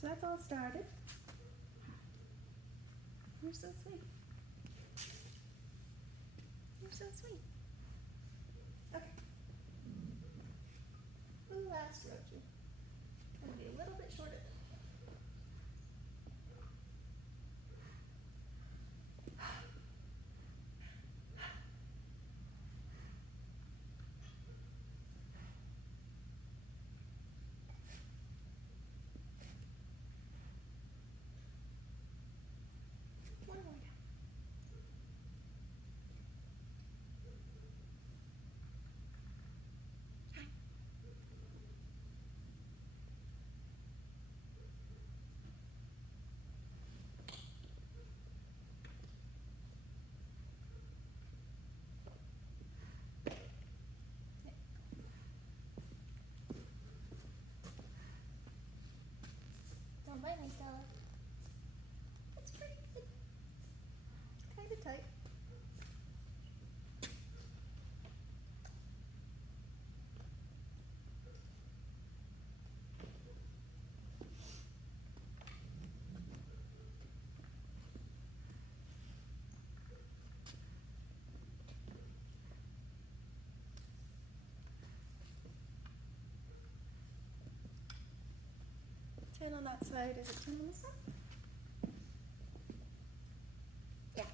So that's all started. You're so sweet. You're so sweet. Okay. Last row, Drew. Gonna be a little bit shorter than one more down. Don't bite me, Stella. That's pretty good. Kind of tight. Ten on that side, is it 10 on this side? Yeah.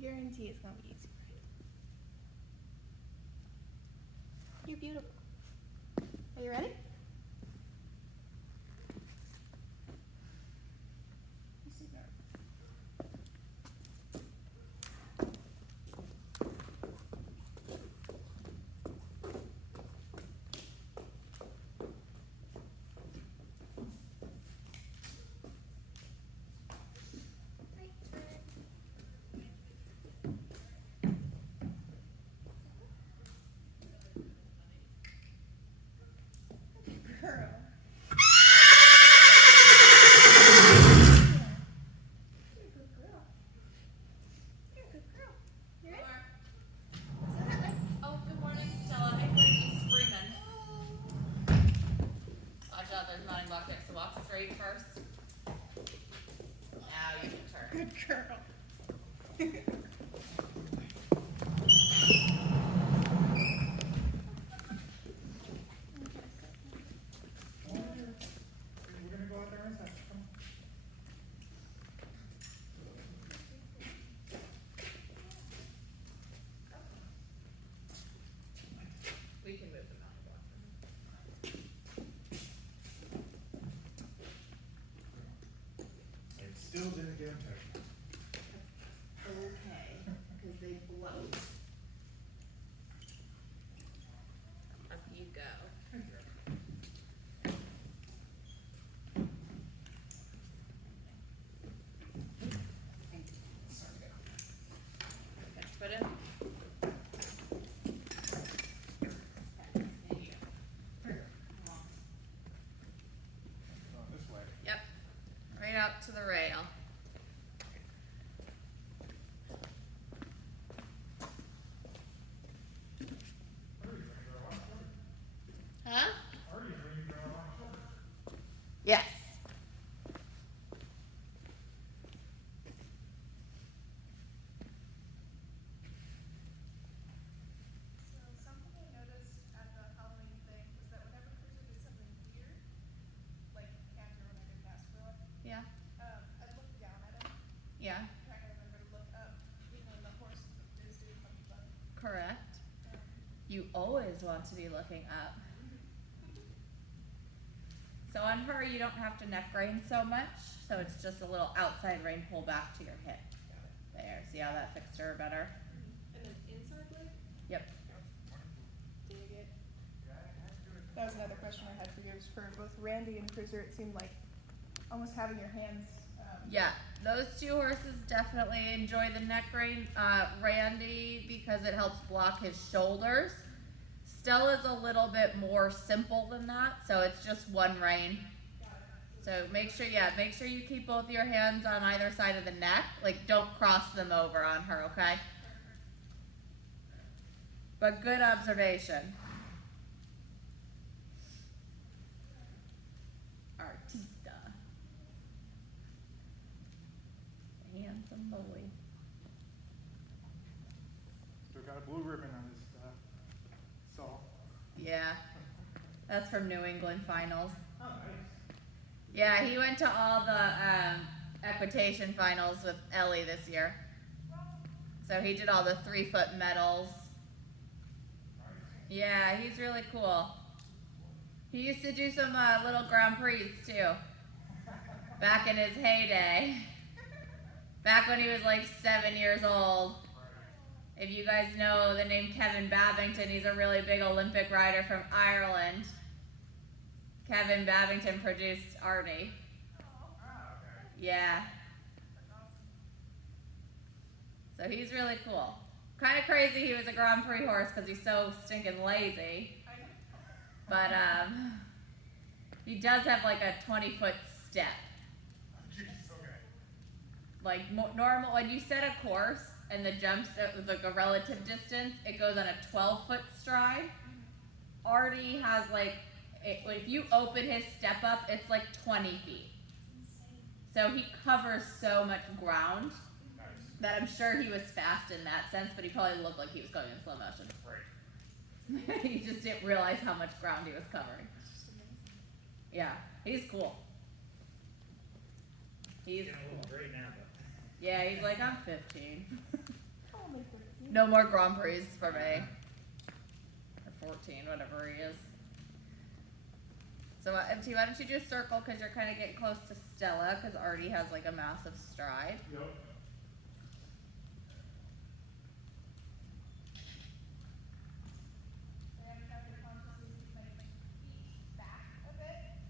Guarantee it's gonna be easy, right? You're beautiful. Are you ready? Girl. You're a good girl. You're a good girl. You ready? So that way. Oh, good morning, Stella. I heard you screaming. Watch out, there's not a bucket, so walk straight first. Now you can turn. Good girl. We're gonna go out there and say, come on. We can move them out of the block. It still didn't get him touched. Okay, because they bloat. Up you go. Catch foot in. Okay, there you go. Here, Come on. going this way. Yep, right out to the rail. Artie's gonna grow a lot shorter. Huh? Artie's gonna grow a lot shorter. Yes. So something I noticed at the Halloween thing was that whenever Cruiser did something weird, like Cantor when I did Nashville, Yeah. I'd look down at him, Yeah. trying to remember to look up, even when the horse is doing funky butt. Correct. You always want to be looking up. So on her, you don't have to neck rein so much. So it's just a little outside rein pull back to your hip. There. See how that fixed her better? And then inside leg? Yep. Dig it. Yeah, that's good. That was another question I had for you. For both Randy and Cruiser, it seemed like almost having your hands. Yeah. Those two horses definitely enjoy the neck rein. Randy, because it helps block his shoulders. Stella's a little bit more simple than that, so it's just one rein. Got it. So make sure you keep both your hands on either side of the neck. Like, don't cross them over on her, okay? But good observation. Artista. Handsome boy. Still got a blue ribbon on his saw. Yeah. That's from New England finals. Oh, nice. Yeah, he went to all the equitation finals with Ellie this year. So he did all the 3-foot medals. Yeah, he's really cool. He used to do some little Grand Prix too. Back in his heyday. Back when he was like 7 years old. If you guys know the name Kevin Babington, he's a really big Olympic rider from Ireland. Kevin Babington produced Artie. Yeah. So he's really cool. Kind of crazy he was a Grand Prix horse because he's so stinking lazy. But he does have like a 20-foot step. Like normal, when you set a course and the jumps with like a relative distance, it goes on a 12-foot stride. Artie has like, if you open his step up, it's like 20 feet. So he covers so much ground that I'm sure he was fast in that sense, but he probably looked like he was going in slow motion. Right. He just didn't realize how much ground he was covering. Yeah, he's cool. He's cool. Great now, but. Yeah, he's like, I'm 15. No more Grand Prix for me. Or 14, whatever he is. So, MT, why don't you just circle because you're kind of getting close to Stella because Artie has like a massive stride. Yep.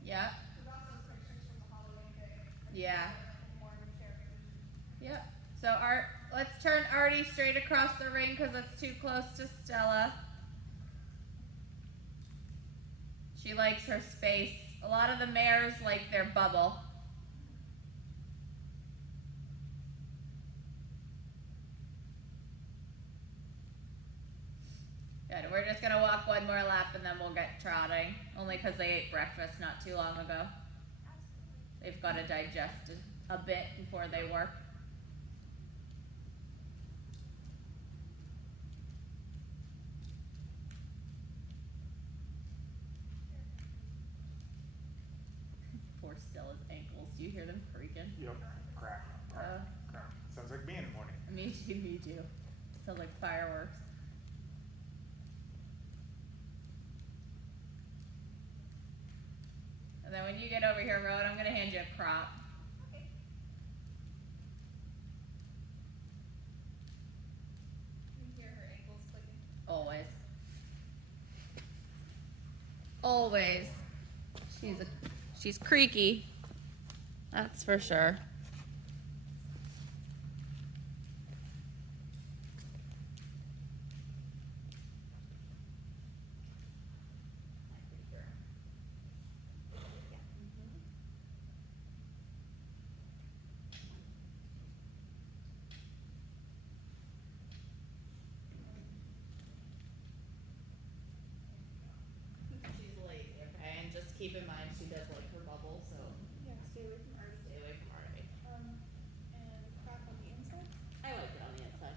Yeah. Yeah. Yep. So let's turn Artie straight across the ring because it's too close to Stella. She likes her space. A lot of the mares like their bubble. Good. We're just gonna walk one more lap and then we'll get trotting. Only because they ate breakfast not too long ago. They've got to digest a bit before they work. Poor Stella's ankles. Do you hear them creaking? Yep. Crack. Crack. Sounds like me in the morning. Me too, me too. Sounds like fireworks. And then when you get over here, Rowan, I'm going to hand you a crop. Okay. You hear her ankles clicking? Always. Always. She's creaky. That's for sure. She's lazy, okay? And just keep in mind she does like her bubble, so Yeah, stay away from Artie. stay away from Artie. And crack on the inside. I like it on the inside.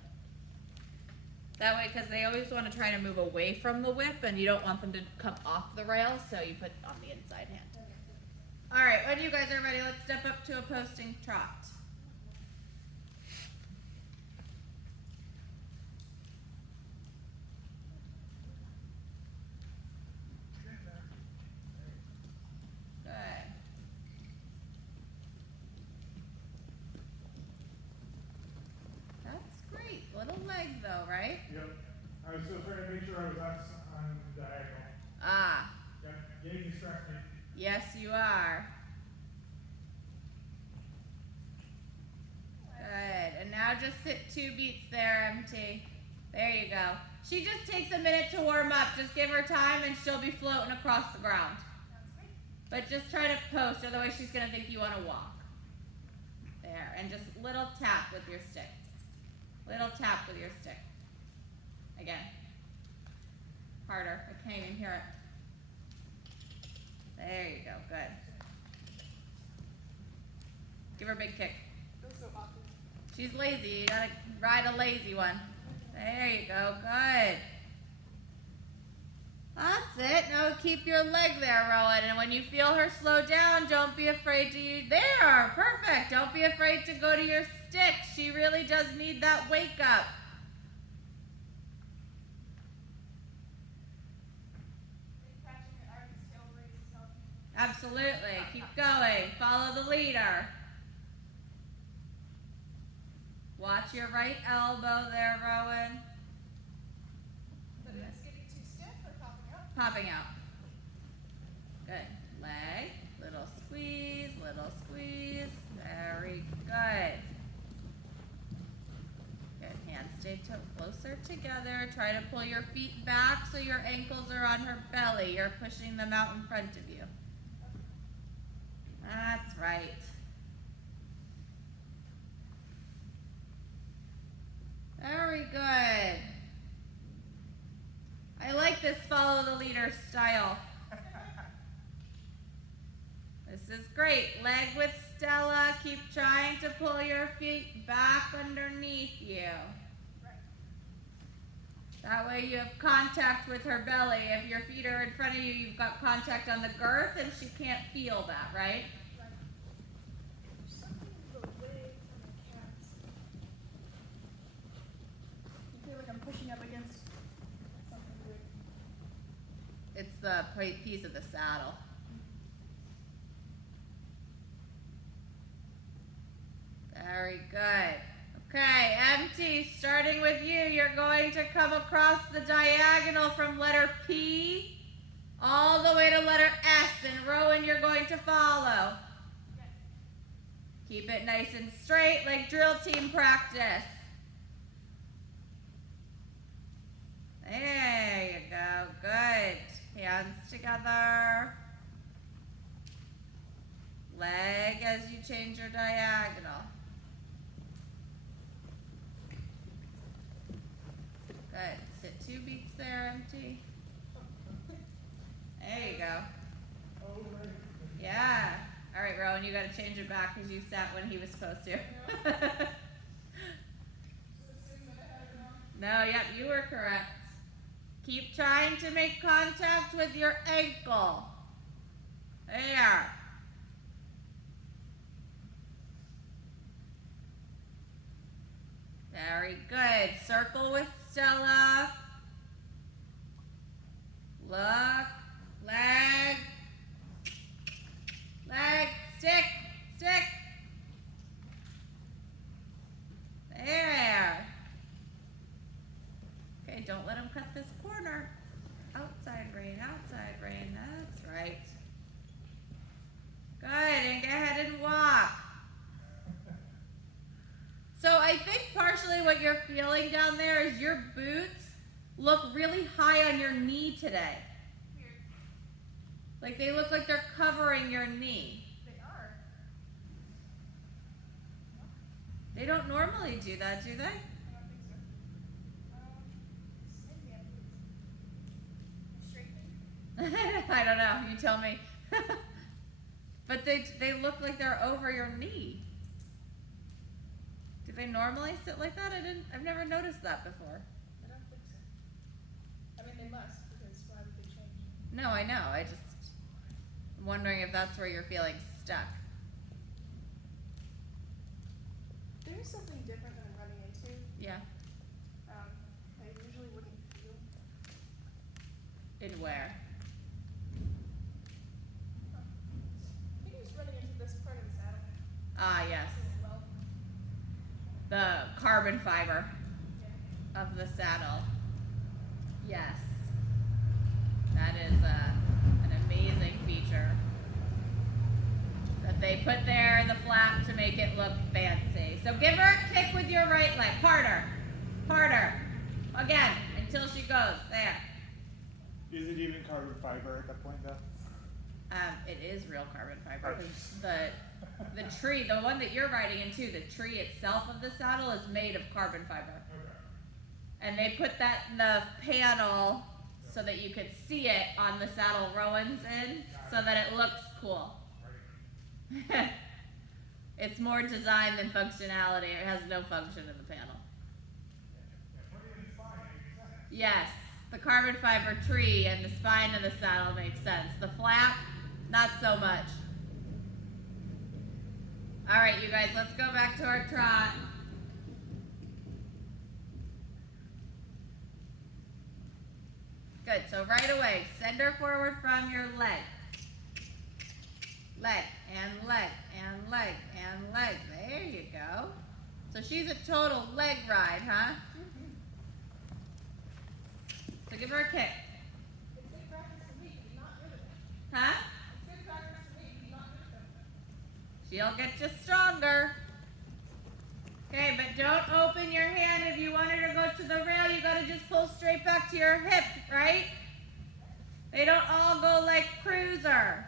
That way, because they always want to try to move away from the whip, and you don't want them to come off the rail, so you put it on the inside hand. All right, when you guys are ready, let's step up to a posting trot. Good. That's great. Little leg though, right? Yep. I was still trying to make sure I was on diagonal. Ah, Yep. Getting distracted. yes you are. Good. And now just sit 2 beats there, MT. There you go. She just takes a minute to warm up. Just give her time and she'll be floating across the ground. Sounds great. But just try to post, otherwise she's gonna think you wanna walk. There, and just little tap with your stick. Little tap with your stick. Again. Harder, I can't even hear it. There you go, good. Give her a big kick. Feels so awkward. She's lazy, you gotta ride a lazy one. There you go, good. That's it. Now keep your leg there, Rowan. And when you feel her slow down, don't be afraid to use. There, perfect. Don't be afraid to go to your stick. She really does need that wake up. Catching Artie's tail raise is helping. Absolutely. Keep going. Follow the leader. Watch your right elbow there, Rowan. But it's getting too stiff or popping up? Popping out. Good. Leg. Little squeeze. Little squeeze. Very good. Good. Hands stay closer together. Try to pull your feet back so your ankles are on her belly. You're pushing them out in front of you. That's right. Very good. I like this follow the leader style. This is great. Leg with Stella. Keep trying to pull your feet back underneath you. That way you have contact with her belly. If your feet are in front of you, you've got contact on the girth and she can't feel that, right? There's something in the way from the calves. I feel like I'm pushing up against something weird. It's the piece of the saddle. Very good. Okay, MT, starting with you, you're going to come across the diagonal from letter P all the way to letter S, and Rowan, you're going to follow. Okay. Keep it nice and straight, like drill team practice. There you go, good. Hands together. Leg as you change your diagonal. Good. Sit 2 beats there, MT. There you go. Yeah. All right, Rowan, you got to change it back because you sat when he was supposed to. No, yep, you were correct. Keep trying to make contact with your ankle. There. Very good. Circle with Stella. Look. Leg. Leg. Stick. Stick. There. Okay, don't let him cut this corner. Outside rein, outside rein. That's right. Good, and go ahead and walk. So I think partially what you're feeling down there is your boots look really high on your knee today. Weird. Like they look like they're covering your knee. They are. They don't normally do that, do they? I don't think so. Maybe I'm straightening. I don't know. You tell me. But they look like they're over your knee. Do they normally sit like that? I've never noticed that before. I don't think so. I mean, they must, because why would they change? No, I know. I'm wondering if that's where you're feeling stuck. There's something different that I'm running into. Yeah. I usually wouldn't feel. In where? I think I was running into this part of the saddle. Ah, yes. Well, The carbon fiber yeah. of the saddle. Yes. That is an amazing feature that they put there in the flap to make it look fancy. So give her a kick with your right leg. Harder. Harder. Again, until she goes. There. Is it even carbon fiber at that point though? It is real carbon fiber. 'Cause the tree, the one that you're riding into, the tree itself of the saddle is made of carbon fiber. Okay. And they put that in the panel so that you could see it on the saddle Rowan's in, so that it looks cool. Right. It's more design than functionality. It has no function in the panel. Yeah, put it in spine, makes sense. Yes, the carbon fiber tree and the spine of the saddle makes sense. The flap, not so much. All right, you guys, let's go back to our trot. Good, so right away, send her forward from your leg. Leg, and leg, and leg, and leg. There you go. So she's a total leg ride, huh? So give her a kick. It's good practice for me, you're not good at it. Huh? It's good practice for me, you're not good at it. She'll get you stronger. Okay, but don't open your hand. If you want her to go to the rail, you gotta just pull straight back to your hip, right? They don't all go like cruiser.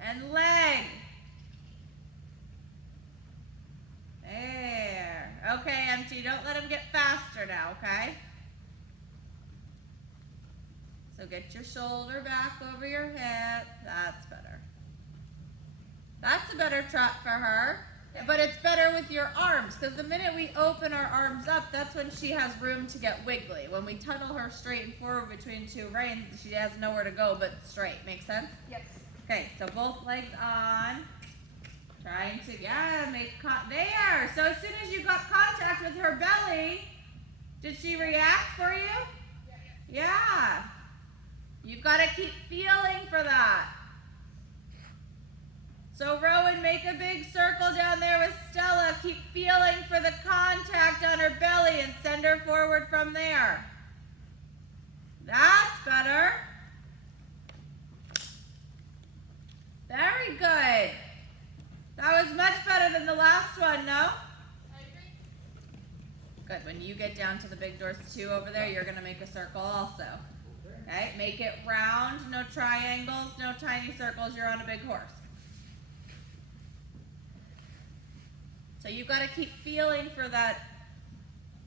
And leg. There. Okay, MT, don't let him get faster now, okay? So get your shoulder back over your hip. That's better. That's a better trot for her. But it's better with your arms, because the minute we open our arms up, that's when she has room to get wiggly. When we tunnel her straight and forward between two reins, she has nowhere to go but straight. Make sense? Yes. Okay, so both legs on. Trying to, make there. So as soon as you got contact with her belly, did she react for you? Yeah. You've got to keep feeling for that. So Rowan, make a big circle down there with Stella. Keep feeling for the contact on her belly and send her forward from there. That's better. Very good. That was much better than the last one, no? I agree. Good. When you get down to the big doors too over there, you're going to make a circle also. Okay, make it round, no triangles, no tiny circles. You're on a big horse. So you've got to keep feeling for that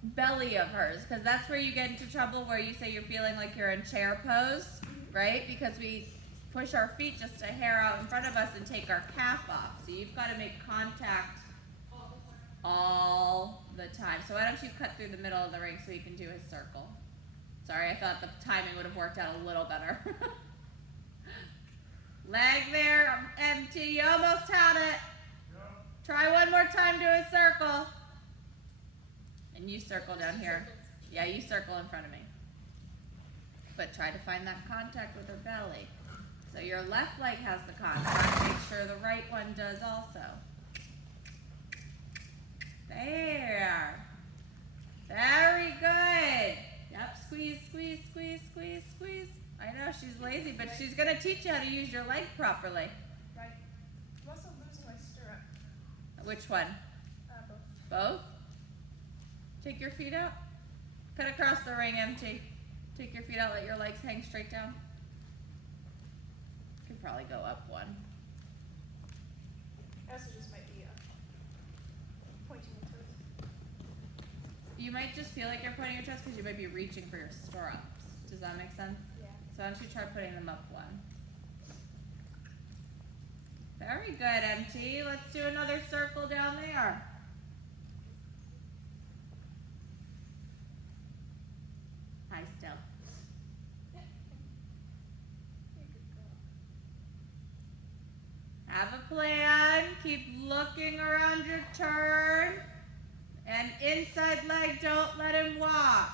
belly of hers, because that's where you get into trouble, where you say you're feeling like you're in chair pose, right? Because we push our feet just a hair out in front of us and take our calf off. So you've got to make contact all the time. So why don't you cut through the middle of the ring so you can do his circle? Sorry, I thought the timing would have worked out a little better. Leg there, MT, you almost had it. Try one more time, do a circle. And you circle down here. Yeah, you circle in front of me. But try to find that contact with her belly. So your left leg has the contact. Make sure the right one does also. There. Very good. Yep, squeeze, squeeze, squeeze, squeeze, squeeze. I know she's lazy, but she's going to teach you how to use your leg properly. Right. I'm also losing my stirrup. Which one? Both. Both? Take your feet out. Cut across the ring, MT. Take your feet out, let your legs hang straight down. Could probably go up one. I also just might be pointing my toes. You might just feel like you're pointing your chest because you might be reaching for your stirrups. Does that make sense? Yeah. So why don't you try putting them up one? Very good, MT. Let's do another circle down there. Hi, Stella. Have a plan. Keep looking around your turn. And inside leg, don't let him walk.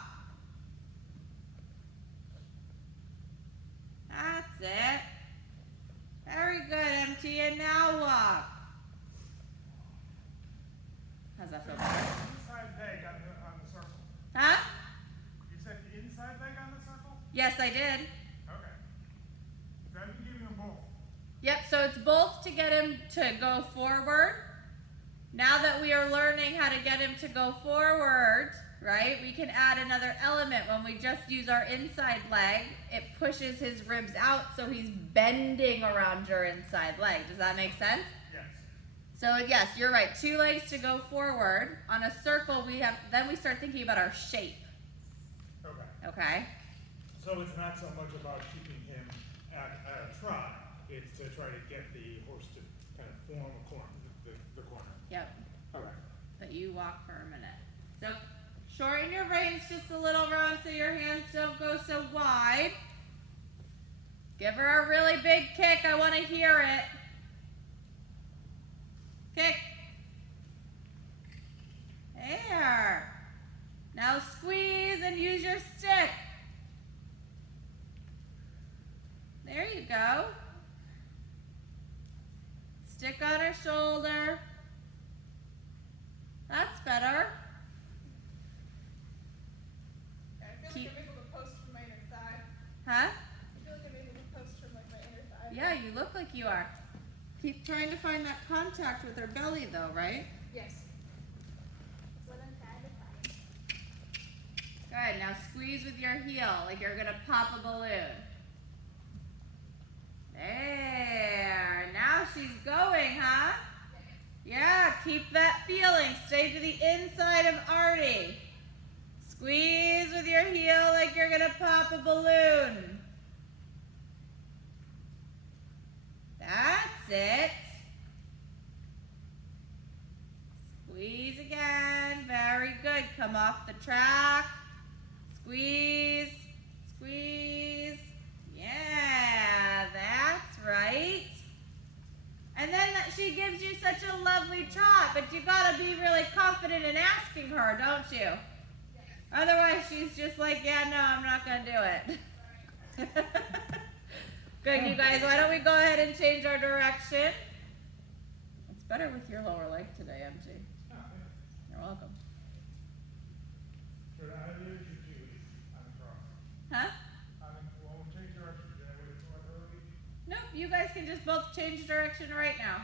That's it. Very good, MT. And now walk. How's that feel better? Inside leg on the circle. Huh? You said the inside leg on the circle? Yes, I did. Okay. So I've been giving them both. Yep, so it's both to get him to go forward. Now that we are learning how to get him to go forward, right? We can add another element. When we just use our inside leg, it pushes his ribs out, so he's bending around your inside leg. Does that make sense? Yes. So yes, you're right. 2 legs to go forward. On a circle, then we start thinking about our shape. Okay. Okay? So it's not so much about keeping him at a trot, it's to try to get the horse to kind of form a corner, the corner. Yep. Okay. But you walk for a minute. So shorten your reins just a little, Rowan, so your hands don't go so wide. Give her a really big kick. I want to hear it. Kick. There. Now squeeze and use your stick. There you go. Stick on her shoulder. That's better. I feel like I'm able to post from my inner thigh. Huh? I feel like I'm able to post from like my inner thigh. Yeah, you look like you are. Keep trying to find that contact with her belly though, right? Yes. That's what I'm trying to find. Good. Now squeeze with your heel like you're gonna pop a balloon. There. Now she's going, huh? Yeah, keep that feeling. Stay to the inside of Artie. Squeeze with your heel like you're gonna pop a balloon. That's it. Squeeze again. Very good. Come off the track. Squeeze. Squeeze. Yeah, that's right. And then she gives you such a lovely trot, but you gotta be really confident in asking her, don't you? Otherwise, she's just like, yeah, no, I'm not gonna do it. Good, you guys, why don't we go ahead and change our direction? It's better with your lower leg today, MT. Oh, yeah. You're welcome. Should I use your Julie on the cross? Huh? Well, we'll change direction. Did I wait until early? Nope, you guys can just both change direction right now. Okay.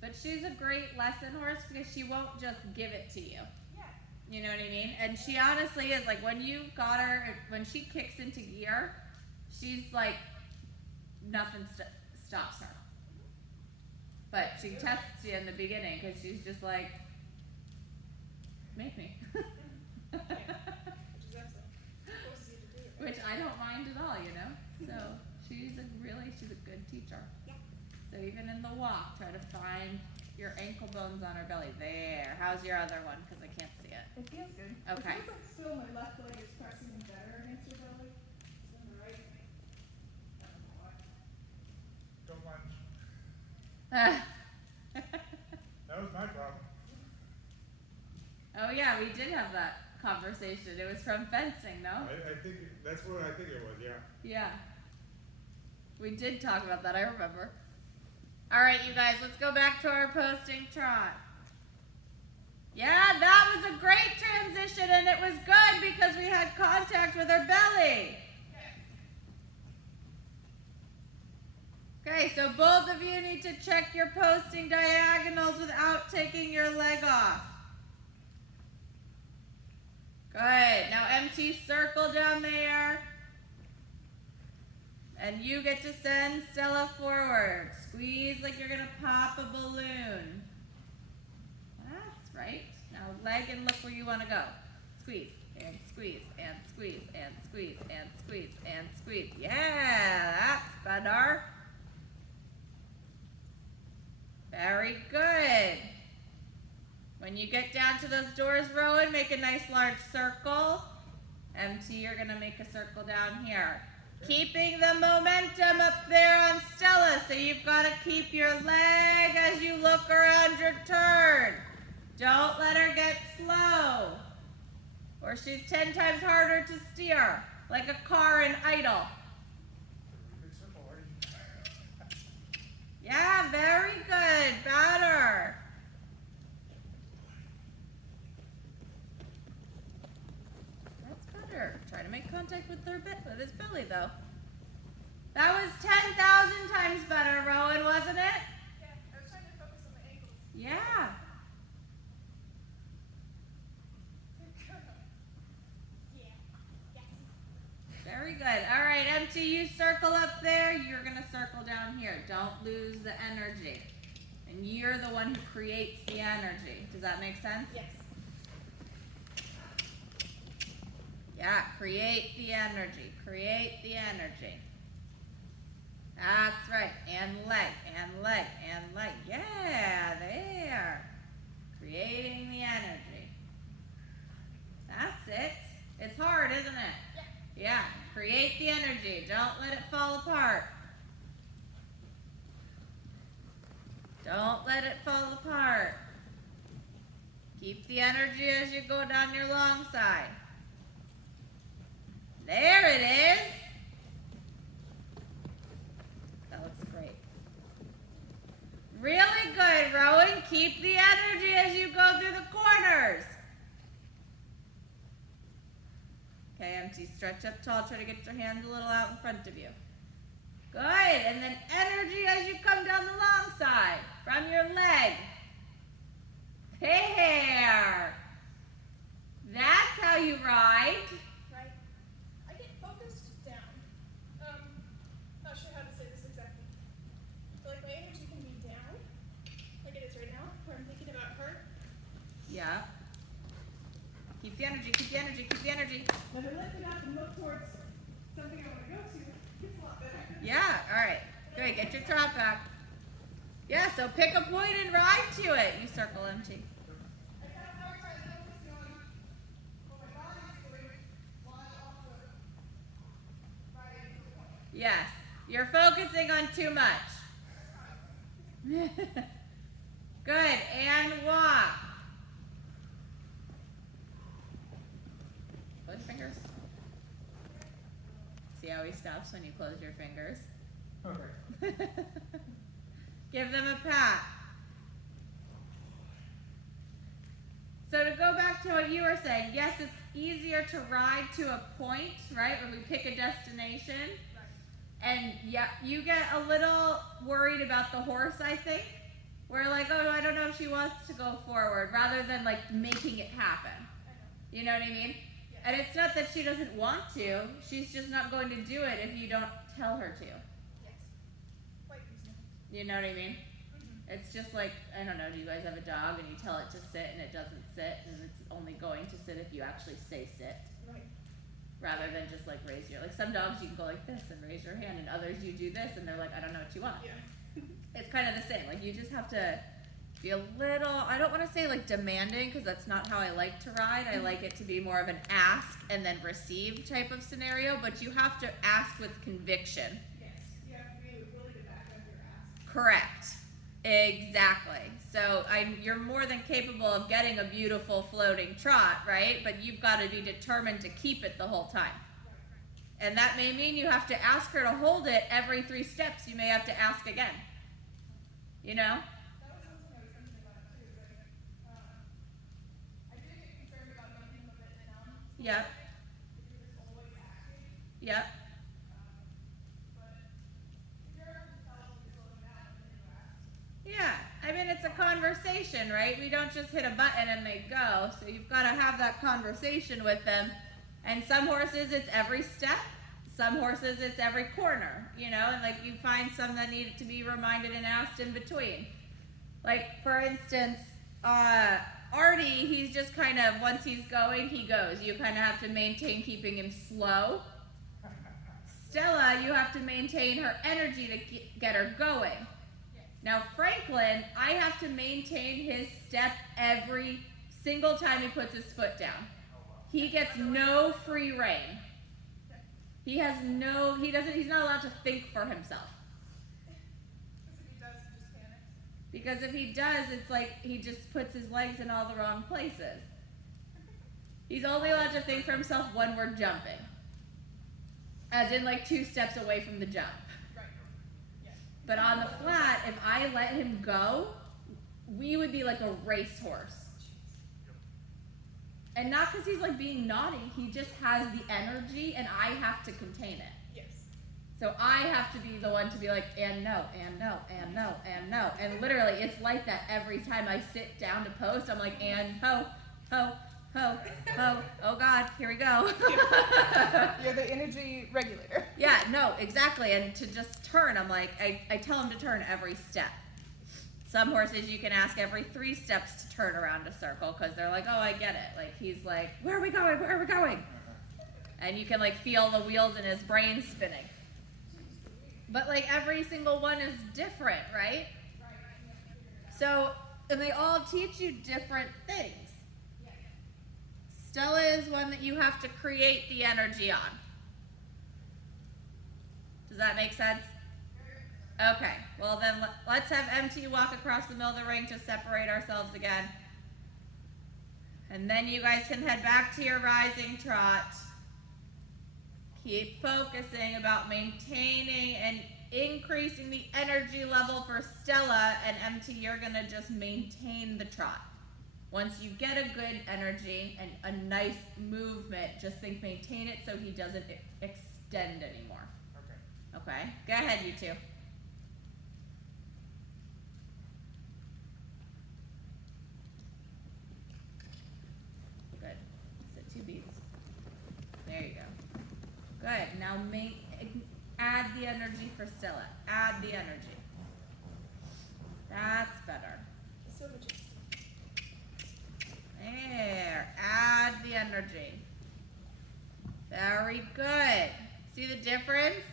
But she's a great lesson horse because she won't just give it to you. Yeah. You know what I mean? And she honestly is like, when you got her, when she kicks into gear, she's like, nothing stops her. But she tests you in the beginning because she's just like, make me. Which is excellent. Forces you to do it. Right? Which I don't mind at all, you know? So she's a good teacher. Yeah. So even in the walk, try to find your ankle bones on her belly. There. How's your other one? Because I can't see it. It feels good. Okay. It feels like still my left leg is pressing better against your belly than the right. I don't know why. Don't lunge. Ah. That was my problem. Oh yeah, we did have that conversation. It was from fencing, no? I think that's what I think it was. Yeah. Yeah. We did talk about that, I remember. Alright, you guys, let's go back to our posting trot. Yeah, that was a great transition, and it was good because we had contact with her belly. Okay, so both of you need to check your posting diagonals without taking your leg off. Good. Now empty circle down there. And you get to send Stella forward. Squeeze like you're gonna pop a balloon. That's right. Now leg and look where you wanna go. Squeeze and squeeze and squeeze and squeeze and squeeze and squeeze. Yeah, that's better. Very good. When you get down to those doors, Rowan, make a nice large circle. MT, you're gonna make a circle down here. Keeping the momentum up there on Stella, so you've got to keep your leg as you look around your turn. Don't let her get slow, or she's 10 times harder to steer, like a car in idle. Yeah, very good. Bad Yeah. Yeah. Yes. Very good. All right, MT, you circle up there. You're going to circle down here. Don't lose the energy. And you're the one who creates the energy. Does that make sense? Yes. Yeah, create the energy. Create the energy. That's right. And leg, and leg, and leg. Yeah, there. Creating the energy. That's it. It's hard, isn't it? Yeah. Yeah. Create the energy. Don't let it fall apart. Don't let it fall apart. Keep the energy as you go down your long side. There it is. That looks great. Really good, Rowan. Keep the energy as you go through the corners. Okay, MT, stretch up tall. Try to get your hands a little out in front of you. Good. And then energy as you come down the long side from your leg. There. That's how you ride. Right. I get focused down. Not sure how to say this exactly. So like my energy can be down, like it is right now, where I'm thinking about her. Yeah. Keep the energy, keep the energy, keep the energy. When I lift it up and look towards something I want to go to, it's a lot better. Yeah, all right. Great, get your trot back. Yeah, so pick a point and ride to it. You circle MT. I kind of prioritize focusing on what my body's doing while I'm also riding to the point. Yes, you're focusing on too much. Good, and walk. Close your fingers. See how he stops when you close your fingers? Okay. Give them a pat. So to go back to what you were saying, yes, it's easier to ride to a point, right, when we pick a destination. And yeah, you get a little worried about the horse, I think. We're like, oh, I don't know if she wants to go forward, rather than like making it happen. You know what I mean? Yeah. And it's not that she doesn't want to, she's just not going to do it if you don't tell her to. Yes. Quite reasonable. You know what I mean? Mm-hmm. It's just like, I don't know, do you guys have a dog and you tell it to sit and it doesn't sit and it's only going to sit if you actually say sit? Right. Rather than just like raise your, like some dogs you can go like this and raise your hand and others you do this and they're like, I don't know what you want. Yeah. It's kind of the same, like you just have to be a little, I don't want to say like demanding because that's not how I like to ride. I like it to be more of an ask and then receive type of scenario, but you have to ask with conviction. Yes. You have to be willing to back up your ass. Correct. Exactly. So you're more than capable of getting a beautiful floating trot, right? But you've got to be determined to keep it the whole time. And that may mean you have to ask her to hold it every 3 steps. You may have to ask again. You know? That was something I was thinking about too. Is like, I do get concerned about making them a bit numb. Yep. If you're just always acting. Yep. But if you're able to tell them to slow them down and then you ask. Yeah. I mean, it's a conversation, right? We don't just hit a button and they go. So you've got to have that conversation with them. And some horses, it's every step. Some horses, it's every corner, you know? And like you find some that need to be reminded and asked in between. Like, for instance, Artie, he's just kind of, once he's going, he goes. You kind of have to maintain keeping him slow. Stella, you have to maintain her energy to get her going. Now, Franklin, I have to maintain his step every single time he puts his foot down. He gets no free rein. He's not allowed to think for himself. Because if he does, he just panics. Because if he does, it's like he just puts his legs in all the wrong places. He's only allowed to think for himself when we're jumping. As in like 2 steps away from the jump. Right. Yeah. But on the flat, if I let him go, we would be like a racehorse. And not because he's like being naughty, he just has the energy and I have to contain it. Yes. So I have to be the one to be like, and no, and no, and no, and no. And literally, it's like that every time I sit down to post. I'm like, and ho, ho, ho, ho. Oh God, here we go. You're the energy regulator. Yeah, no, exactly. And to just turn, I'm like, I tell him to turn every step. Some horses you can ask every 3 steps to turn around a circle because they're like, oh, I get it. Like, he's like, where are we going? Where are we going? And you can like feel the wheels in his brain spinning. But like every single one is different, right? So, and they all teach you different things. Stella is one that you have to create the energy on. Does that make sense? Okay, well then let's have MT walk across the middle of the ring to separate ourselves again. And then you guys can head back to your rising trot. Keep focusing about maintaining and increasing the energy level for Stella, and MT, you're gonna just maintain the trot. Once you get a good energy and a nice movement, just think maintain it so he doesn't extend anymore. Okay. Okay, go ahead, you two. Good. Sit 2 beats. There you go. Good. Now add the energy for Stella. Add the energy. That's better. So much. There. Add the energy. Very good. See the difference?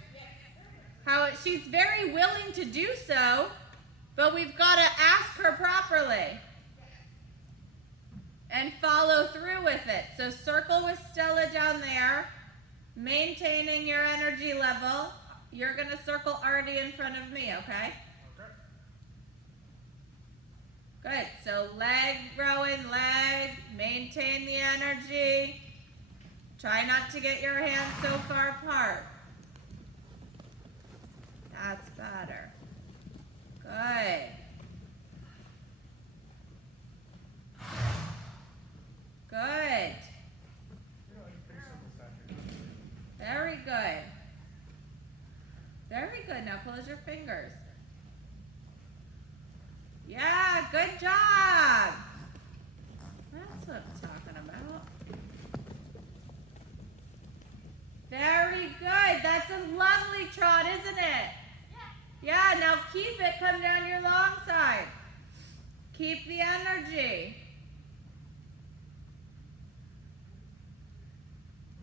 How she's very willing to do so, but we've got to ask her properly and follow through with it. So circle with Stella down there, maintaining your energy level. You're going to circle Artie in front of me, okay? Good. So leg, Rowan, leg. Maintain the energy. Try not to get your hands so far apart. That's better. Good. Good. Very good. Very good. Now close your fingers. Yeah, good job. That's what I'm talking about. Very good. That's a lovely trot, isn't it? Yeah, now keep it. Come down your long side. Keep the energy.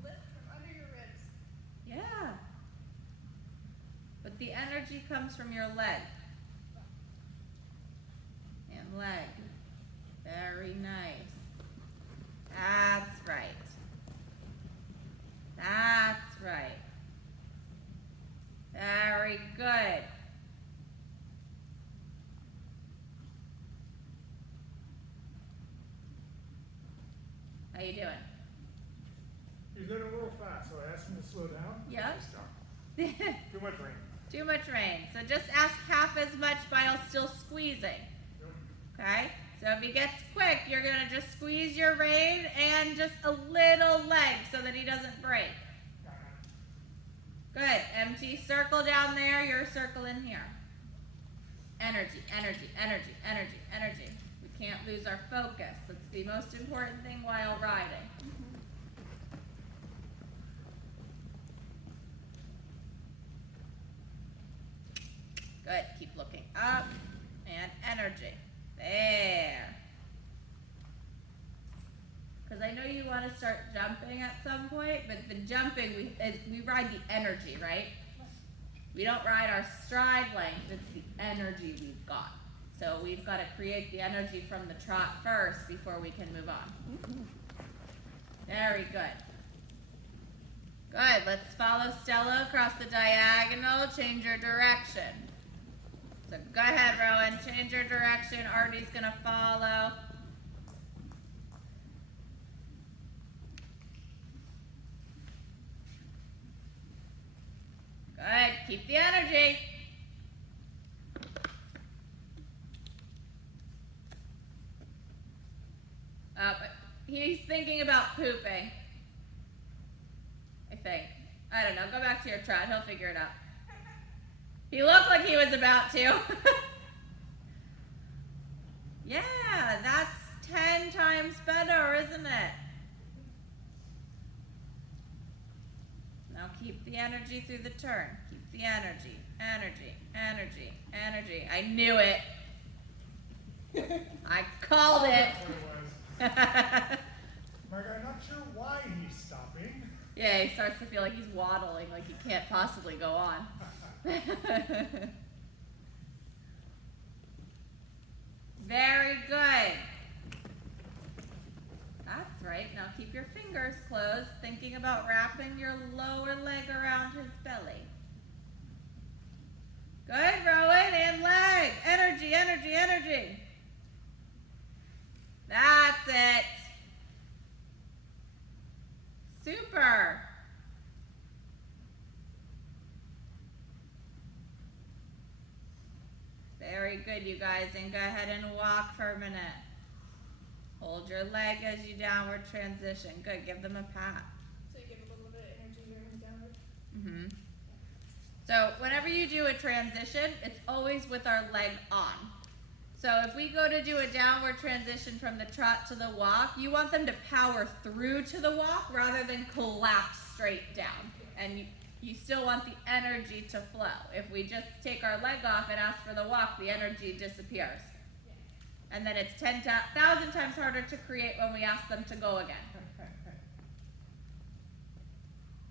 Lift from under your ribs. Yeah. But the energy comes from your leg. And leg. Very nice. That's right. That's right. Very good. How you doing? He's going a little fast, so I asked him to slow down. Yep. He stopped. Too much rain. Too much rain. So just ask half as much while still squeezing. Yep. Okay? So if he gets quick, you're going to just squeeze your rein and just a little leg so that he doesn't break. Good. Empty circle down there. You're circling here. Energy, energy, energy, energy, energy. We can't lose our focus. That's the most important thing while riding. Good. Keep looking up. And energy. There. Because I know you want to start jumping at some point, but the jumping, we ride the energy, right? We don't ride our stride length, it's the energy we've got. So we've got to create the energy from the trot first before we can move on. Very good. Good, let's follow Stella across the diagonal, change your direction. So go ahead, Rowan, change your direction. Artie's gonna follow. Good, keep the energy. But he's thinking about pooping, I think. I don't know, go back to your trot, he'll figure it out. He looked like he was about to. Yeah, that's 10 times better, isn't it? Now keep the energy through the turn. Keep the energy, energy, energy, energy. I knew it. I called it. That's what it was. Like, I'm not sure why he's stopping. Yeah, he starts to feel like he's waddling, like he can't possibly go on. Very good. That's right. Now keep your fingers closed, thinking about wrapping your lower leg around his belly. Good, Rowan, and leg. Energy, energy, energy. That's it. Super. Very good, you guys. And go ahead and walk for a minute. Hold your leg as you downward transition. Good. Give them a pat. So you get a little bit of energy during downward. Mm-hmm. So whenever you do a transition, it's always with our leg on. So if we go to do a downward transition from the trot to the walk, you want them to power through to the walk rather than collapse straight down. And you still want the energy to flow. If we just take our leg off and ask for the walk, the energy disappears. And then it's 10,000 times harder to create when we ask them to go again.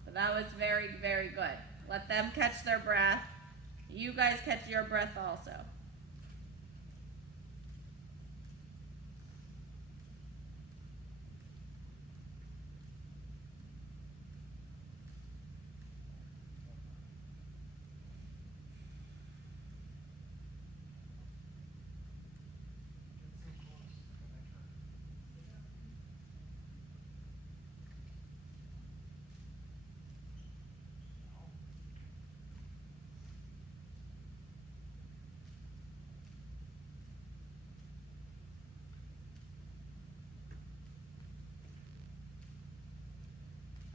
So that was very, very good. Let them catch their breath. You guys catch your breath also.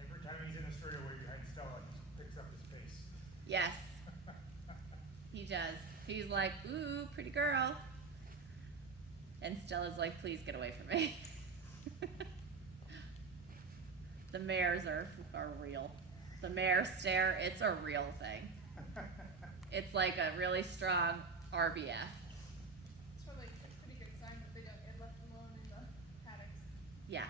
Every time he's in a straightaway behind Stella, he picks up his pace. Yes, he does. He's like, ooh, pretty girl. And Stella's like, please get away from me. The mares are real. The mare stare, it's a real thing. It's like a really strong RBF. It's probably a pretty good sign that they don't get left alone in the paddocks. Yeah.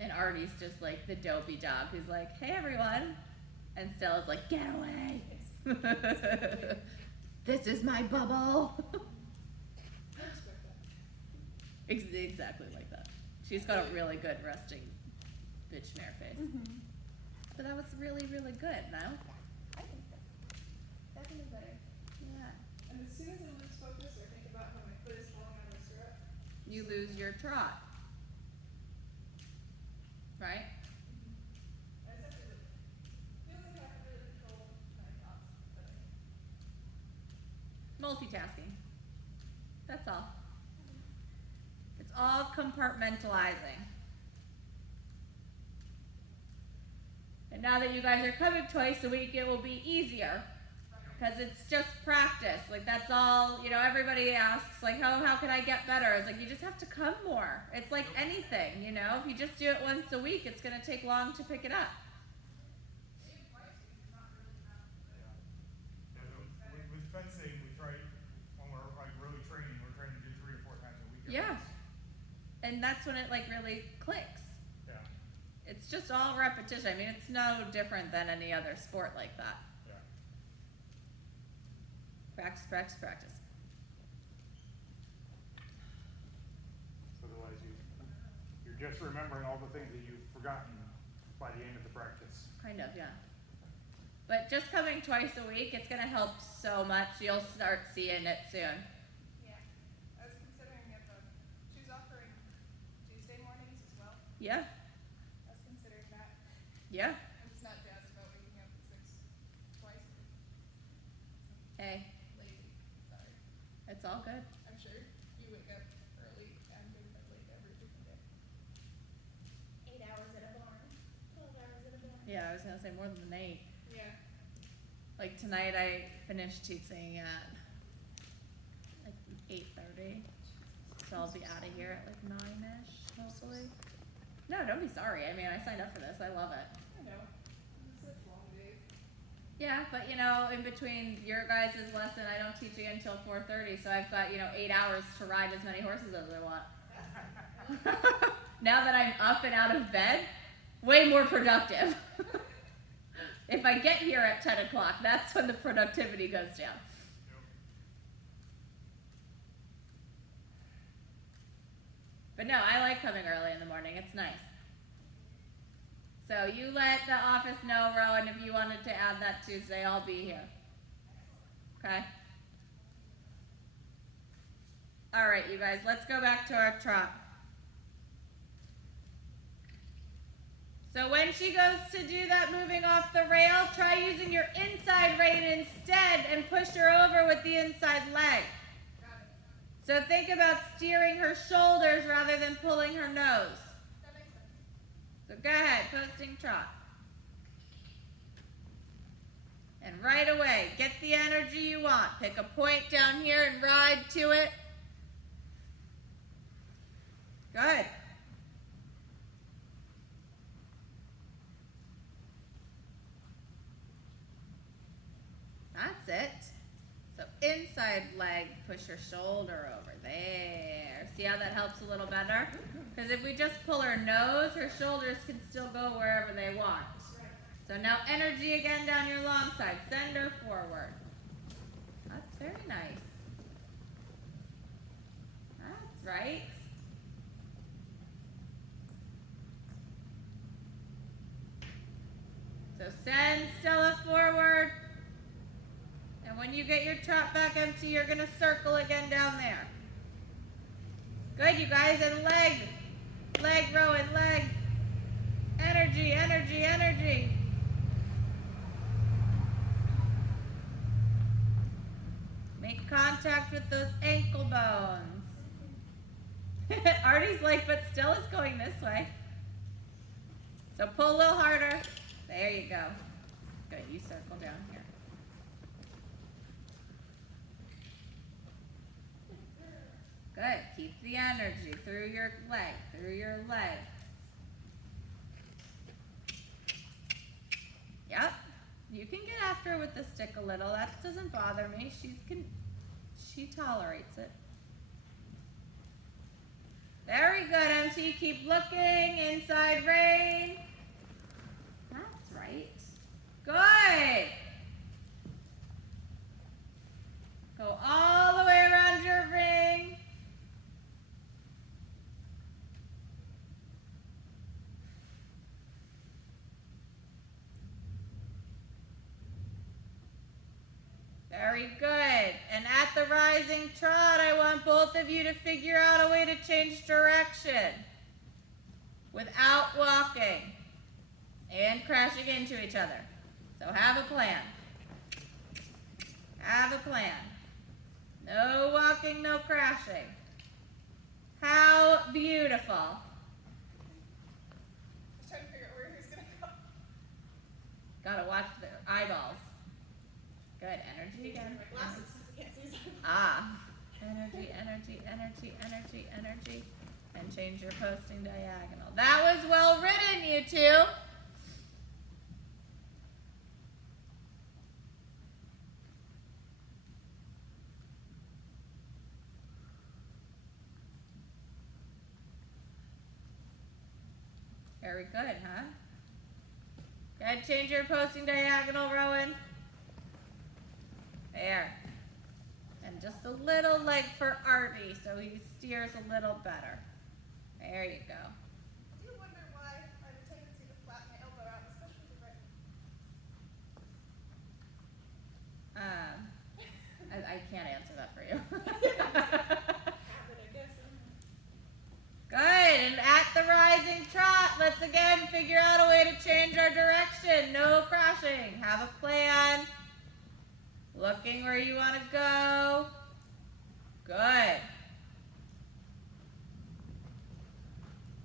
And Artie's just like the dopey dog who's like, hey everyone. And Stella's like, get away. This is my bubble. I respect that. Exactly like that. She's got a really good resting bitch mare face. Mm-hmm. But that was really, really good, no? I think so. Definitely better. Yeah. And as soon as I lose focus or think about how my foot is falling out of the stirrup, You lose your trot. Right? I just have to, feels like I have to really control my thoughts. But Multitasking. That's all. It's all compartmentalizing. And now that you guys are coming twice a week, it will be easier. Because it's just practice. Like, that's all, everybody asks, like, how can I get better? It's like, you just have to come more. It's like anything, If you just do it once a week, it's going to take long to pick it up. Yeah, with fencing, we try, when we're like really training, we're trying to do 3 or 4 times a week. Yeah. And that's when it, really clicks. Yeah. It's just all repetition. I mean, it's no different than any other sport like that. Yeah. Practice, practice, practice. So otherwise you're just remembering all the things that you've forgotten by the end of the practice. Kind of, yeah. But just coming twice a week, it's going to help so much. You'll start seeing it soon. yeah, I was considering if she was offering Tuesday mornings as well. Yeah, I was considering that. yeah. I'm just not jazzed about waking up at 6 twice a week. Hey, Lazy. Sorry. it's all good. I'm sure you wake up early and go to bed late every freaking day. 8 hours at a barn. 12 hours at a barn. Yeah, I was going to say more than 8. Yeah. Like tonight I finished teaching at like 8:30. So I'll be out of here at like 9-ish, hopefully. No, don't be sorry. I mean, I signed up for this. I love it. I know. It's such long days. Yeah, but you know, in between your guys' lesson, I don't teach again until 4:30, so I've got, 8 hours to ride as many horses as I want. Now that I'm up and out of bed, way more productive. If I get here at 10 o'clock, that's when the productivity goes down. But no, I like coming early in the morning. It's nice. So you let the office know, Rowan, if you wanted to add that Tuesday, I'll be here. Okay? All right, you guys, let's go back to our trot. So when she goes to do that moving off the rail, try using your inside rein instead and push her over with the inside leg. So think about steering her shoulders rather than pulling her nose. That makes sense. So go ahead, posting trot. And right away, get the energy you want. Pick a point down here and ride to it. Good. That's it. So inside leg, push your shoulder over there. See how that helps a little better? Because if we just pull her nose, her shoulders can still go wherever they want. So now energy again down your long side. Send her forward. That's very nice. That's right. So send Stella forward. And when you get your trot back empty, you're going to circle again down there. Good, you guys. And leg. Leg, Rowan, leg. Energy, energy, energy. Make contact with those ankle bones. Artie's like, but Stella's going this way. So pull a little harder. There you go. Good, you circle down here. Good, keep the energy through your leg, through your leg. Yep, you can get after her with the stick a little. That doesn't bother me. She tolerates it. Very good, MT. Keep looking. Inside rein. That's right. Good. Go all the way around your ring. Very good. And at the rising trot, I want both of you to figure out a way to change direction without walking and crashing into each other. So have a plan. Have a plan. No walking, no crashing. How beautiful. I was trying to figure out where he was going to go. Gotta watch the eyeballs. Good. Energy again. My glasses since I can't see his eyeballs. Ah. Energy, energy, energy, energy, energy. And change your posting diagonal. That was well written, you two. Very good, huh? Go ahead, change your posting diagonal, Rowan. There. And just a little leg for Artie so he steers a little better. There you go. Do you wonder why I have a tendency to flatten my elbow out, especially the right? I can't answer that for you. Habit, I guess. Good, and at the rising trot, let's again figure out a way to change our direction. No crashing. Have a plan. Looking where you want to go. Good.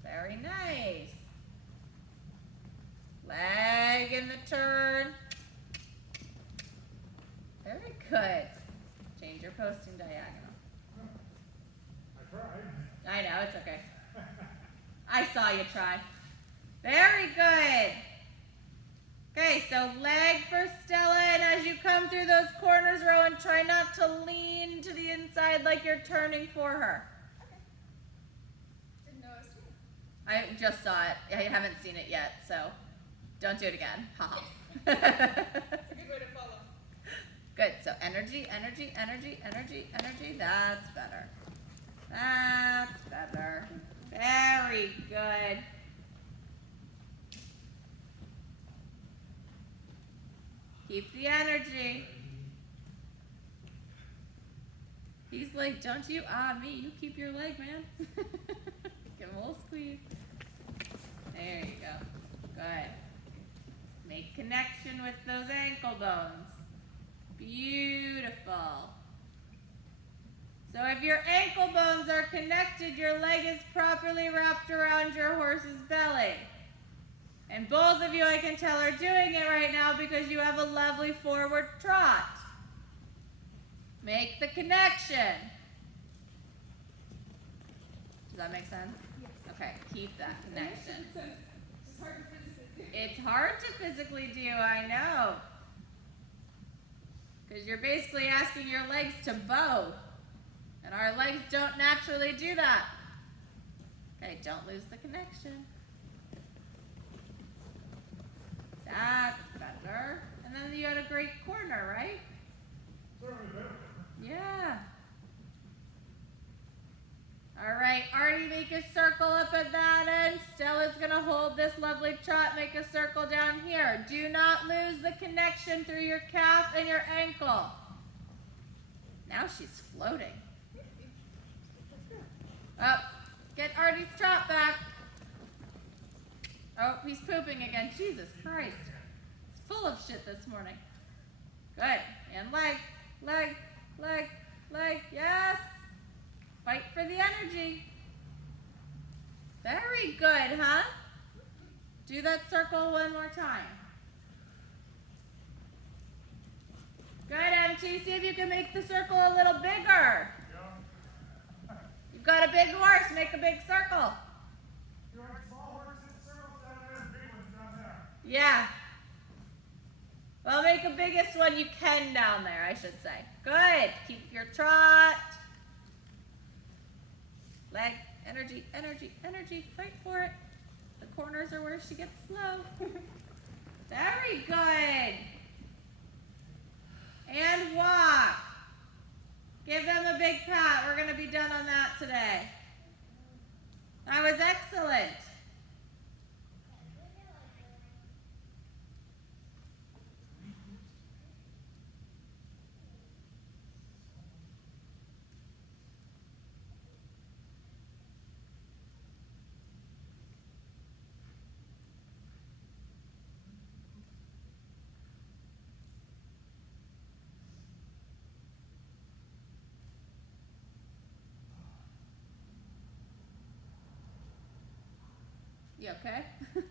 Very nice. Leg in the turn. Good. Change your posting diagonal. I tried. I know, it's okay. I saw you try. Very good. Okay, so leg for Stella, and as you come through those corners, Rowan, try not to lean to the inside like you're turning for her. Okay. Didn't know I was doing it. I just saw it. I haven't seen it yet, so don't do it again. Haha. It's a good way to follow. Good. So energy, energy, energy, energy, energy. That's better. That's better. Very good. Keep the energy. He's like, don't you me. You keep your leg, man. Give him a little squeeze. There you go. Good. Make connection with those ankle bones. Beautiful. So if your ankle bones are connected, your leg is properly wrapped around your horse's belly. And both of you, I can tell, are doing it right now because you have a lovely forward trot. Make the connection. Does that make sense? Yes. Okay, keep that connection. It makes sense. It's hard to physically do. It's hard to physically do, I know. Because you're basically asking your legs to bow. And our legs don't naturally do that. Okay, don't lose the connection. That's better. And then you had a great corner, right? Certainly better. Yeah. All right, Artie, make a circle up at that end. Stella's gonna hold this lovely trot, make a circle down here. Do not lose the connection through your calf and your ankle. Now she's floating. Oh, get Artie's trot back. Oh, he's pooping again. Jesus Christ. It's full of shit this morning. Good. And leg, leg, leg, leg. Yes. Fight for the energy. Very good, huh? Do that circle one more time. Good, MT. See if you can make the circle a little bigger. You've got a big horse. Make a big circle. You have small horses in circles down there, big ones down there. Yeah. Well, make the biggest one you can down there, I should say. Good. Keep your trot. Leg, energy, energy, energy. Fight for it. The corners are where she gets slow. Very good. And walk. Give them a big pat. We're going to be done on that today. That was excellent. You okay? Yep.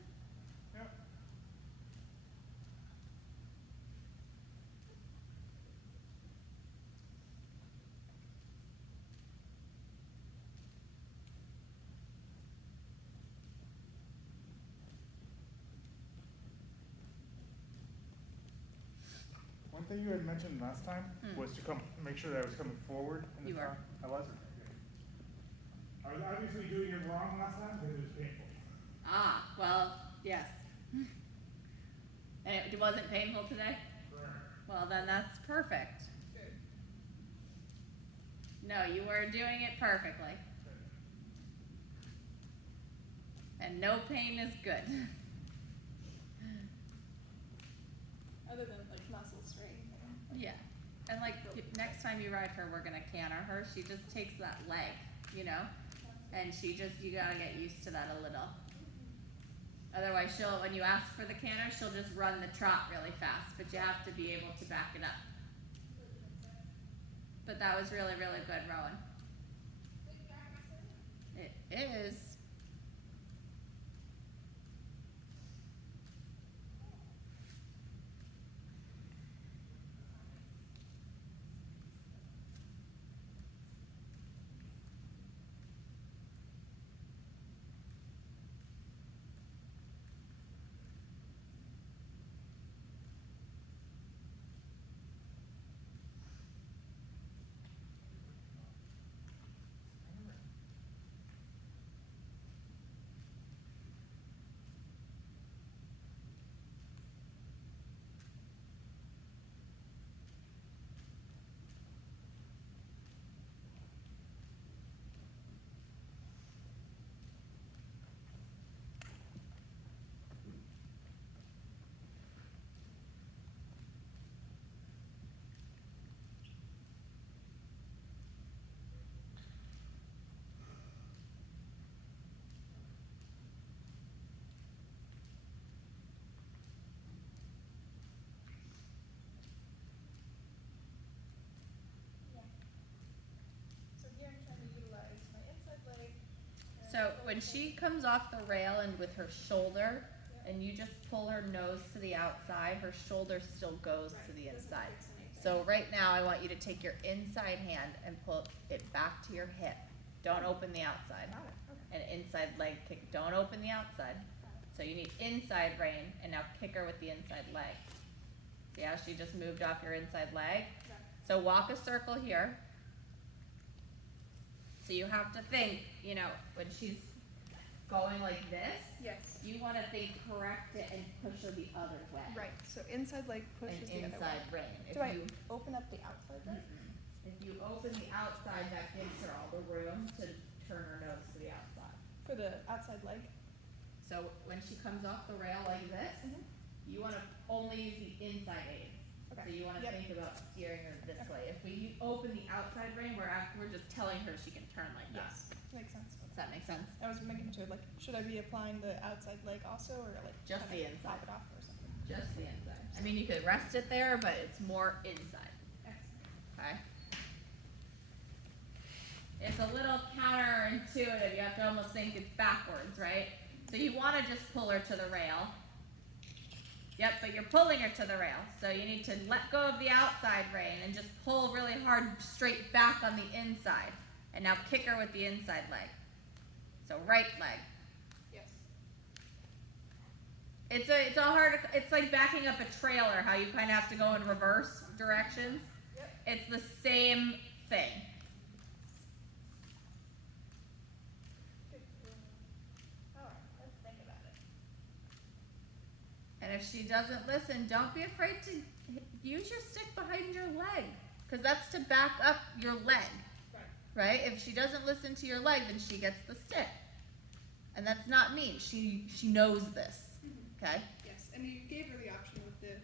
One thing you had mentioned last time was to make sure that I was coming forward in the You were. trot. I wasn't. I was obviously doing it wrong last time because it was painful. Ah, well, yes. And it wasn't painful today? Correct. Well, then that's perfect. Good. No, you were doing it perfectly. And no pain is good. Other than like muscle strain. Yeah. And like next time you ride her, we're gonna canter her. She just takes that leg, you know? And you gotta get used to that a little. Otherwise when you ask for the canter, she'll just run the trot really fast, but you have to be able to back it up. But that was really, really good, Rowan. It is. when she comes off the rail and with her shoulder, and you just pull her nose to the outside, her shoulder still goes to the inside. So right now I want you to take your inside hand and pull it back to your hip. Don't open the outside. Got it. Okay. And inside leg kick. Don't open the outside. So you need inside rein, and now kick her with the inside leg. See how she just moved off your inside leg? Got it. So walk a circle here. So you have to think, you know, when she's going like this, Yes. you want to think correct it and push her the other way. Right. So inside leg And pushes the other way. inside rein. If Do I you open up the outside leg? if you open the outside, that gives her all the room to turn her nose to the outside. For the outside leg? So when she comes off the rail like this, you want to only use the inside aids. So Okay. you want to Yep. think about steering her this way. If we open the outside rein, we're just telling her she can turn like that. Yes. Makes sense. Does that make sense? I was making sure, like, should I be applying the outside leg also, or like Just kind the of inside. pop it off or something? Just the inside. I mean, you could rest it there, but it's more inside. Excellent. Okay. It's a little counterintuitive. You have to almost think it's backwards, right? So you want to just pull her to the rail. Yep, but you're pulling her to the rail. So you need to let go of the outside rein and just pull really hard straight back on the inside. And now kick her with the inside leg. So right leg. Yes. It's a hard, it's like backing up a trailer, how you kind of have to go in reverse directions. Yep. It's the same thing. Alright, let's think about it. And if she doesn't listen, don't be afraid to use your stick behind your leg, because that's to back up your leg, Right. right? If she doesn't listen to your leg, then she gets the stick. And that's not mean. She knows this, okay? Yes, and you gave her the option with the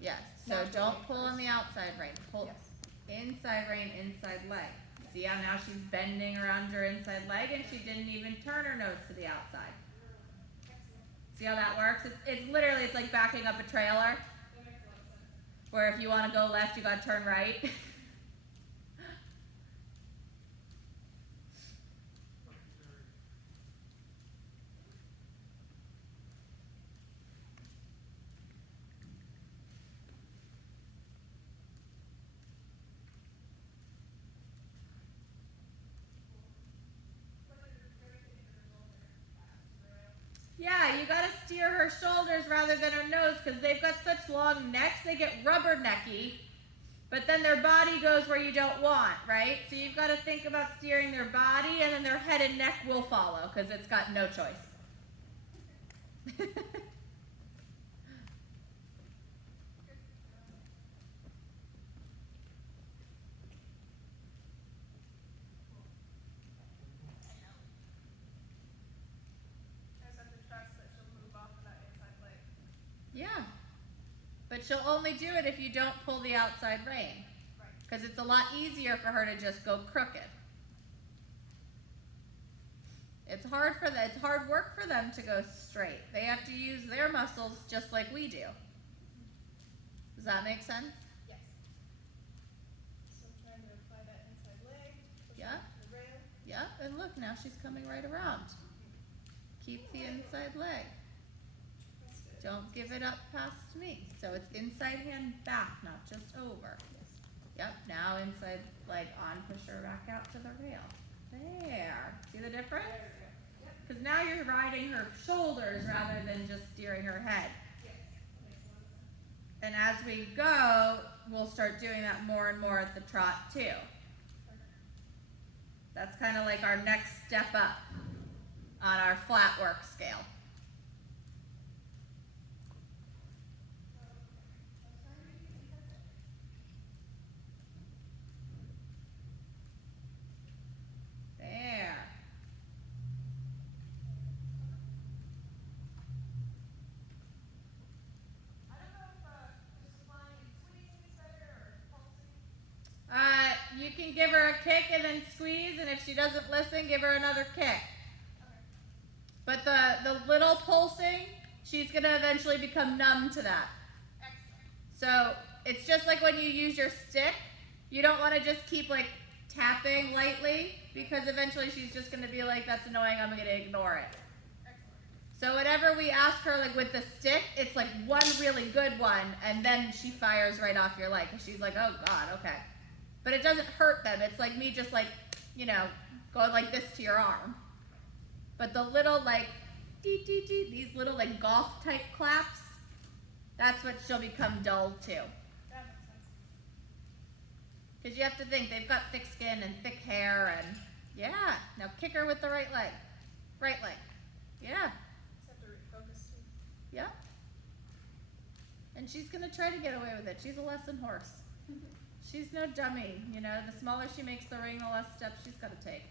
Yes, so Natural don't rein pull on first. the outside rein. Pull Yes. inside rein, inside leg. See how now she's bending around her inside leg and she didn't even turn her nose to the outside. See how that works? It's literally, it's like backing up a trailer. Where if you want to go left, you got to turn right. Yeah, you gotta steer her shoulders rather than her nose because they've got such long necks, they get rubbernecky, but then their body goes where you don't want, right? So you've gotta think about steering their body and then their head and neck will follow because it's got no choice. I just have to trust that she'll move off of that inside leg. Yeah, but she'll only do it if you don't pull the outside rein. Right. Because it's a lot easier for her to just go crooked. It's hard work for them to go straight. They have to use their muscles just like we do. Does that make sense? Yes. So I'm trying to apply that inside leg. Push Yeah. her to the rail. Yep, and look, now she's coming right around. Keep the inside leg. Trust it. Don't give it up past me. So it's inside hand back, not just over. Yep, now inside leg on, push her back out to the rail. There. See the difference? There we go. Yep. Because now you're riding her shoulders rather than just steering her head. Yes. That makes a lot of sense. And as we go, we'll start doing that more and more at the trot too. That's kind of like our next step up on our flat work scale. There. I don't know if just applying and squeezing is better or pulsing. You can give her a kick and then squeeze, and if she doesn't listen, give her another kick. Okay. But the little pulsing, she's gonna eventually become numb to that. Excellent. So it's just like when you use your stick, you don't want to just keep like tapping lightly, because eventually she's just gonna be like, that's annoying, I'm gonna ignore it. So whenever we ask her, like with the stick, it's like one really good one, and then she fires right off your leg, and she's like, oh God, okay. But it doesn't hurt them. It's like me just like, you know, going like this to your arm. But the little like, dee dee dee, these little like golf type claps, that's what she'll become dull to. That makes sense. Because you have to think, they've got thick skin and thick hair, and yeah. Now kick her with the right leg. Right leg. Yeah. Just have to refocus too. Yep. And she's gonna try to get away with it. She's a lesson horse. She's no dummy, you know. The smaller she makes the ring, the less steps she's gotta take.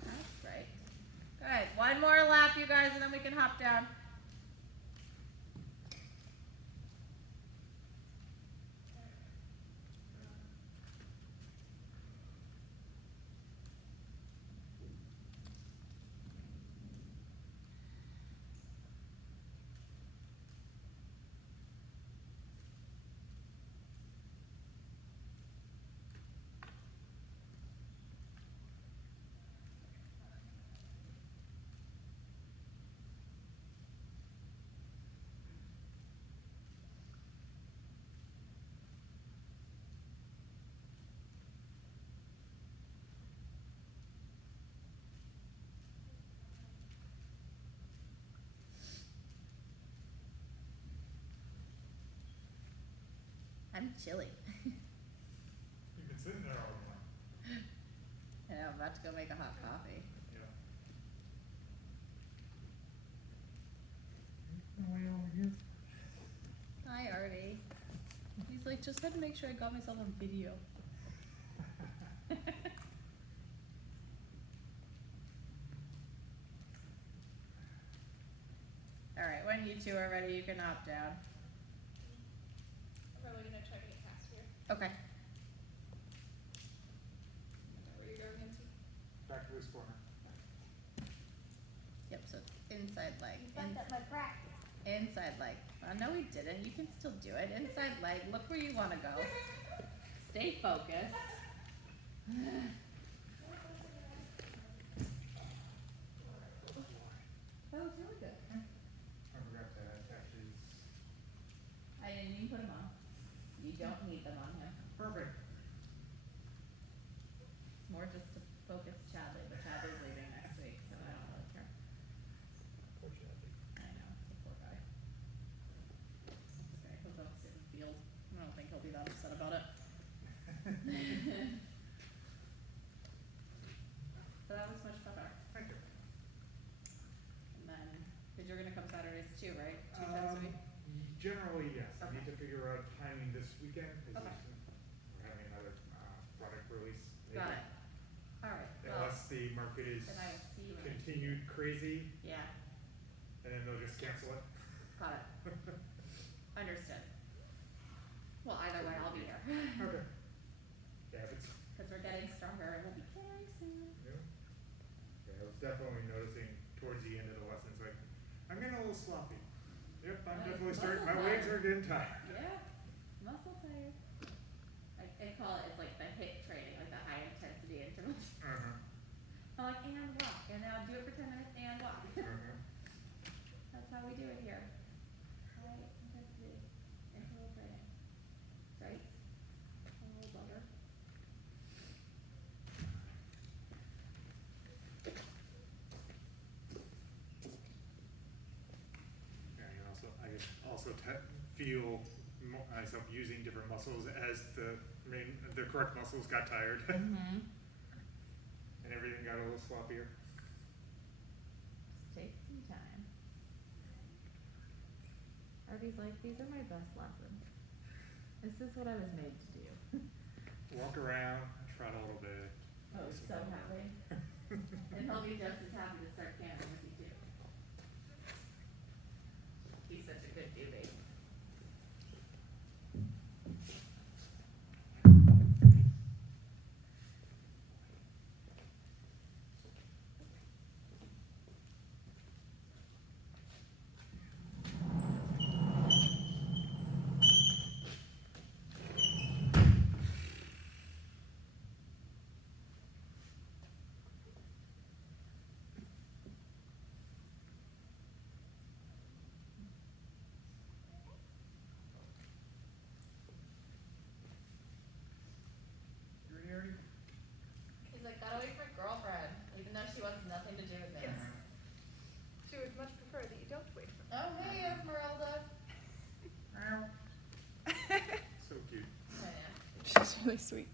That's right. Good. One more lap, you guys, and then we can hop down. I'm chilly. You've been sitting there all morning. I know, I'm about to go make a hot coffee. Yeah. No way over here. Hi, Artie. He's like, just had to make sure I got myself on video. Alright, when you two are ready, you can hop down. I'm probably gonna try to get past here. Okay. Where you going into? Back to this corner. Yep, so inside leg. You fucked up my practice. Inside leg. No, we didn't. You can still do it. Inside leg. Look where you want to go. Stay focused. That was really good. I forgot to attach these. I didn't even put them on. You don't need them on him. Perfect. It's more just to focus Chadley, but Chadley's leaving next week, so I don't really care. Fortunately. I know, the poor guy. Okay, he'll go sit in the field. I don't think he'll be that upset about it. So that was much better. Thank you. And then, because you're gonna come Saturdays too, right? 2 times a week? Generally, yes. I Okay. need to figure out timing this weekend, because Okay. we're having another, product release. Got maybe. it. Alright, well, Unless the market is then I will see you when I- continued crazy, Yeah, and then they'll just cancel it. got it. Understood. Well, either way, I'll be here. Okay. Yeah, if it's, Because we're getting stronger and we'll be very soon. yeah, I was definitely noticing towards the end of the lessons, like, I'm getting a little sloppy. Yep, I'm Right. definitely starting, my Muscle legs tired. are getting tired. Yeah, muscle tired. I call it, it's like the HIIT training, like the high intensity intervals. Uh-huh. I'm like, and walk, and then I'll do it for 10 minutes and walk. Uh-huh. That's how we do it here. High intensity interval training. Right? A little butter. Yeah, you also, I also feel myself using different muscles as the correct muscles got tired. Mm-hmm. And everything got a little sloppier. Just take some time. Artie's like, these are my best lessons. This is what I was made to do. Walk around, trot a little bit. Oh, do he's some so more. happy. And he'll be just as happy to start camping with you too. He's such a good doobie. really sweet.